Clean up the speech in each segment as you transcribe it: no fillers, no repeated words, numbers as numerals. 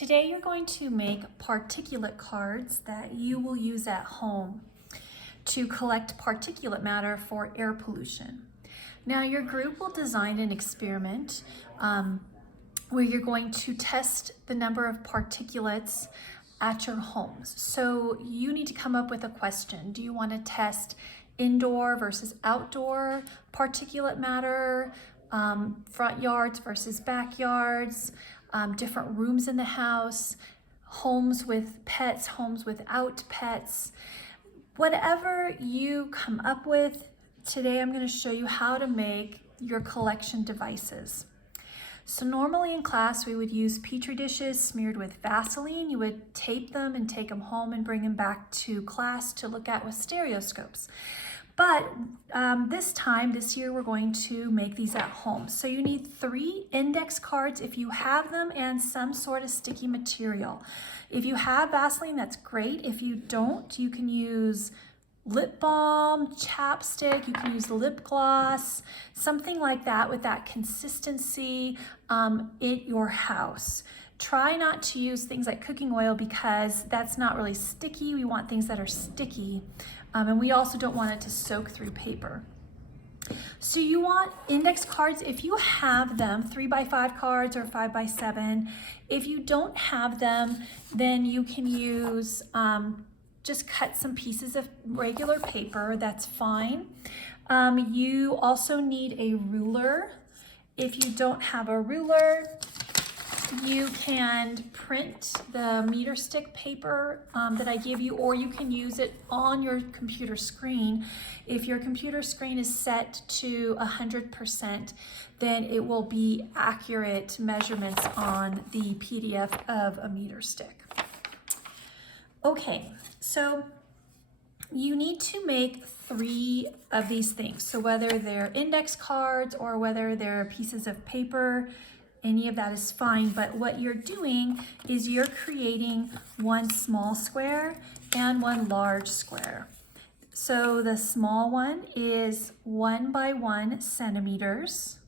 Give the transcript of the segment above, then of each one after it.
Today you're going to make particulate cards that you will use at home to collect particulate matter for air pollution. Now your group will design an experiment where you're going to test the number of particulates at your homes. So you need to come up with a question. Do you want to test indoor versus outdoor particulate matter, front yards versus backyards, different rooms in the house, homes with pets, homes without pets? Whatever you come up with, today I'm going to show you how to make your collection devices. So normally in class we would use petri dishes smeared with Vaseline. You would tape them and take them home and bring them back to class to look at with stereoscopes. But this year, we're going to make these at home. So you need 3 index cards if you have them and some sort of sticky material. If you have Vaseline, that's great. If you don't, you can use lip balm, chapstick, you can use lip gloss, something like that with that consistency in your house. Try not to use things like cooking oil because that's not really sticky. We want things that are sticky. And we also don't want it to soak through paper. So you want index cards if you have them, 3x5 cards or 5x7. If you don't have them, then you can use, just cut some pieces of regular paper, that's fine. You also need a ruler. If you don't have a ruler, you can print the meter stick paper that I give you, or you can use it on your computer screen. If your computer screen is set to 100%, then it will be accurate measurements on the PDF of a meter stick. Okay, so you need to make 3 of these things. So whether they're index cards or whether they're pieces of paper, any of that is fine, but what you're doing is you're creating 1 small square and 1 large square. So the small one is 1 by 1 centimeters.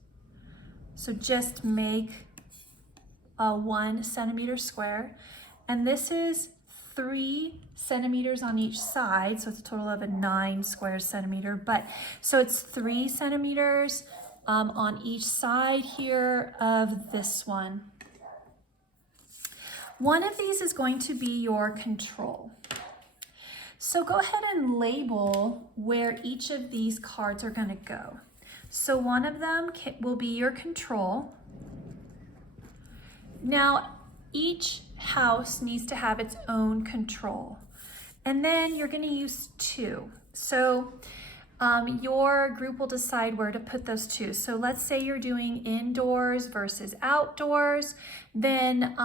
So just make a 1 centimeter square. And this is 3 centimeters on each side, so it's a total of a 9 square centimeter. But so it's 3 centimeters on each side here of this one. One of these is going to be your control. So go ahead and label where each of these cards are going to go. So one of them will be your control. Now each house needs to have its own control. And then you're going to use 2. So your group will decide where to put those 2. So let's say you're doing indoors versus outdoors, then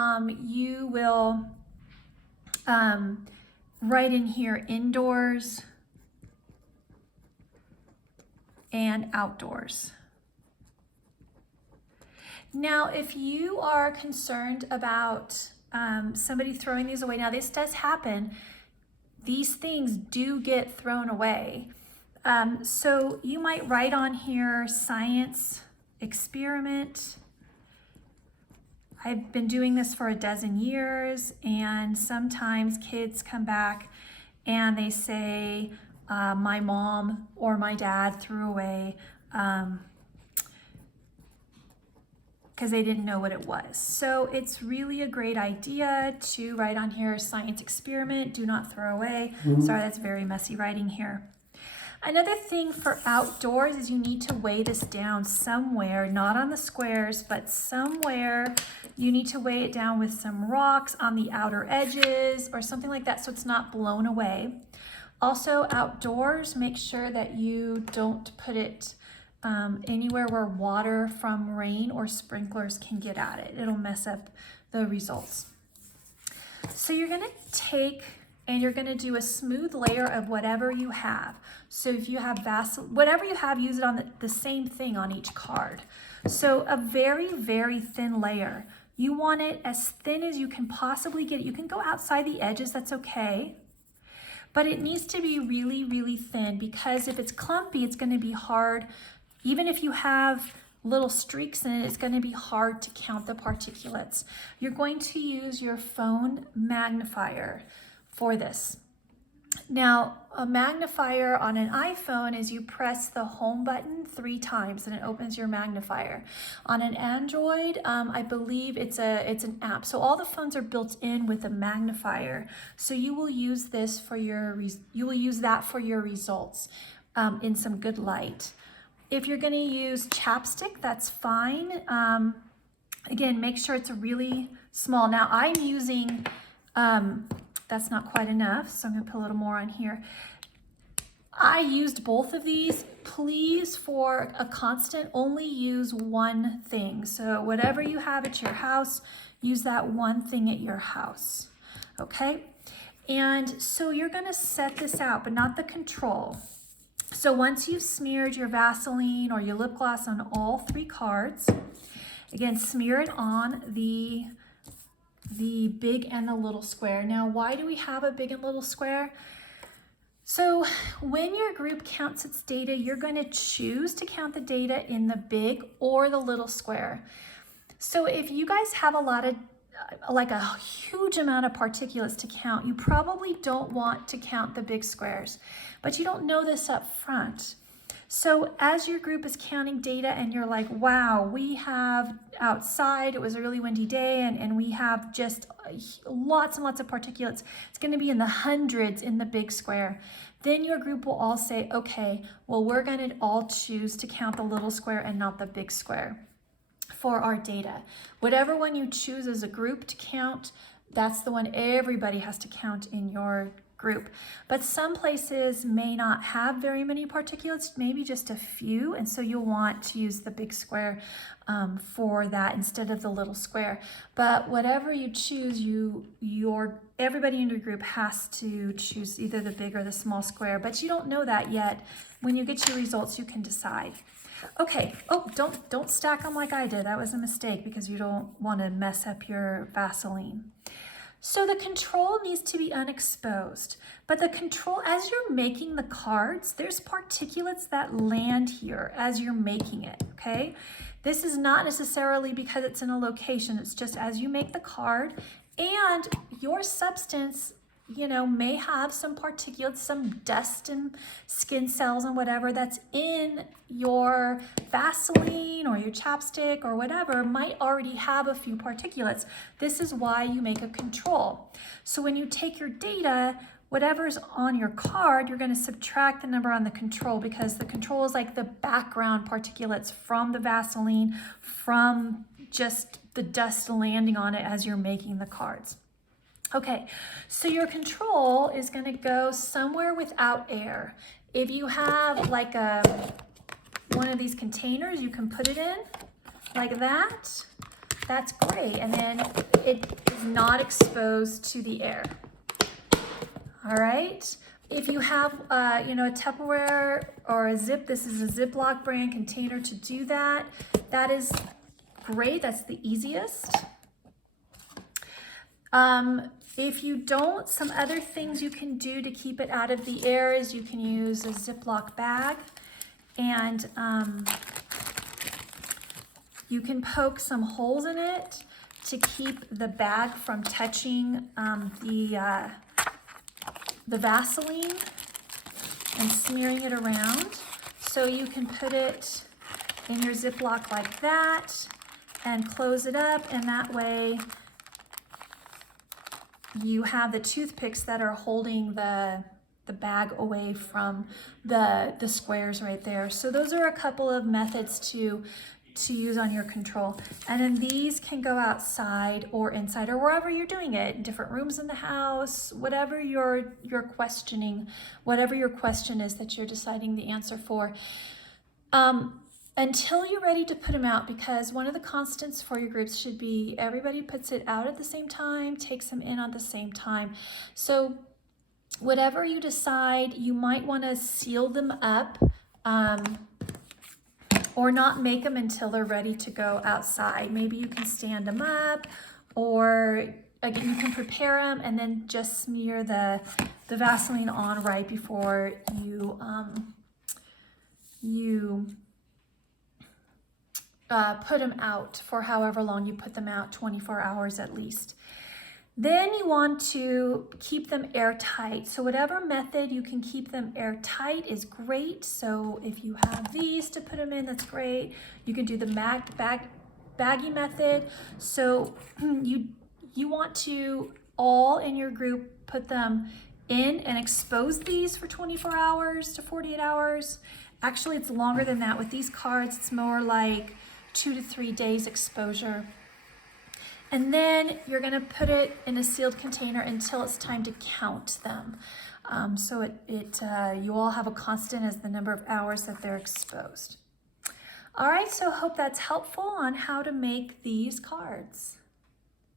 you will write in here indoors and outdoors. Now, if you are concerned about somebody throwing these away, now this does happen. These things do get thrown away. So you might write on here science experiment. I've been doing this for 12 years, and sometimes kids come back and they say, my mom or my dad threw away because they didn't know what it was. So it's really a great idea to write on here science experiment, do not throw away. Sorry, that's very messy writing here. Another thing for outdoors is you need to weigh this down somewhere, not on the squares, but somewhere you need to weigh it down with some rocks on the outer edges or something like that so it's not blown away. Also outdoors, make sure that you don't put it anywhere where water from rain or sprinklers can get at it. It'll mess up the results. So you're going to take and you're going to do a smooth layer of whatever you have. So if you have Vaseline, whatever you have, use it on the same thing on each card. So a very, very thin layer. You want it as thin as you can possibly get it. You can go outside the edges, that's okay. But it needs to be really, really thin because if it's clumpy, it's going to be hard. Even if you have little streaks in it, it's going to be hard to count the particulates. You're going to use your phone magnifier for this. Now, a magnifier on an iPhone is you press the home button 3 times and it opens your magnifier. On an Android, I believe it's an app. So all the phones are built in with a magnifier. So you will use this for that for your results in some good light. If you're going to use chapstick, that's fine. Again, make sure it's really small. Now I'm using that's not quite enough, so I'm going to put a little more on here. I used both of these. Please, for a constant, only use one thing. So whatever you have at your house, use that one thing at your house. Okay? And so you're going to set this out, but not the control. So once you've smeared your Vaseline or your lip gloss on all 3 cards, again, smear it on the big and the little square. Now, why do we have a big and little square? So when your group counts its data, you're going to choose to count the data in the big or the little square. So if you guys have a lot of, like a huge amount of particulates to count, you probably don't want to count the big squares, but you don't know this up front. So as your group is counting data and you're like, wow, we have outside, it was a really windy day, and we have just lots and lots of particulates. It's going to be in the hundreds in the big square. Then your group will all say, okay, well, we're going to all choose to count the little square and not the big square for our data. Whatever one you choose as a group to count, that's the one everybody has to count in your group. But some places may not have very many particulates, maybe just a few, and so you'll want to use the big square for that instead of the little square. But whatever you choose, everybody in your group has to choose either the big or the small square, but you don't know that yet. When you get your results, you can decide. Okay, oh, don't stack them like I did. That was a mistake because you don't want to mess up your Vaseline. So the control needs to be unexposed, but the control, as you're making the cards, there's particulates that land here as you're making it, okay? This is not necessarily because it's in a location, it's just as you make the card, and your substance, you know, may have some particulates, some dust and skin cells and whatever that's in your Vaseline or your chapstick or whatever might already have a few particulates. This is why you make a control. So when you take your data, whatever's on your card, you're going to subtract the number on the control, because the control is like the background particulates from the Vaseline, from just the dust landing on it as you're making the cards. Okay, so your control is going to go somewhere without air. If you have like one of these containers, you can put it in like that. That's great. And then it is not exposed to the air. All right. If you have, a Tupperware or a Zip, this is a Ziploc brand container to do that. That is great. That's the easiest. If you don't, some other things you can do to keep it out of the air is you can use a Ziploc bag, and you can poke some holes in it to keep the bag from touching the Vaseline and smearing it around. So you can put it in your Ziploc like that and close it up, and that way you have the toothpicks that are holding the bag away from the squares right there. So those are a couple of methods to use on your control. And then these can go outside or inside or wherever you're doing it, in different rooms in the house, whatever you're questioning, whatever your question is that you're deciding the answer for. Until you're ready to put them out, because one of the constants for your groups should be everybody puts it out at the same time, takes them in at the same time. So whatever you decide, you might want to seal them up or not make them until they're ready to go outside. Maybe you can stand them up, or again, you can prepare them and then just smear the Vaseline on right before you put them out for however long you put them out, 24 hours at least. Then you want to keep them airtight. So whatever method you can keep them airtight is great. So if you have these to put them in, that's great. You can do the baggy method. So you want to all in your group put them in and expose these for 24 hours to 48 hours. Actually, it's longer than that. With these cards, it's more like 2 to 3 days exposure. And then you're gonna put it in a sealed container until it's time to count them. So you all have a constant as the number of hours that they're exposed. All right, so hope that's helpful on how to make these cards.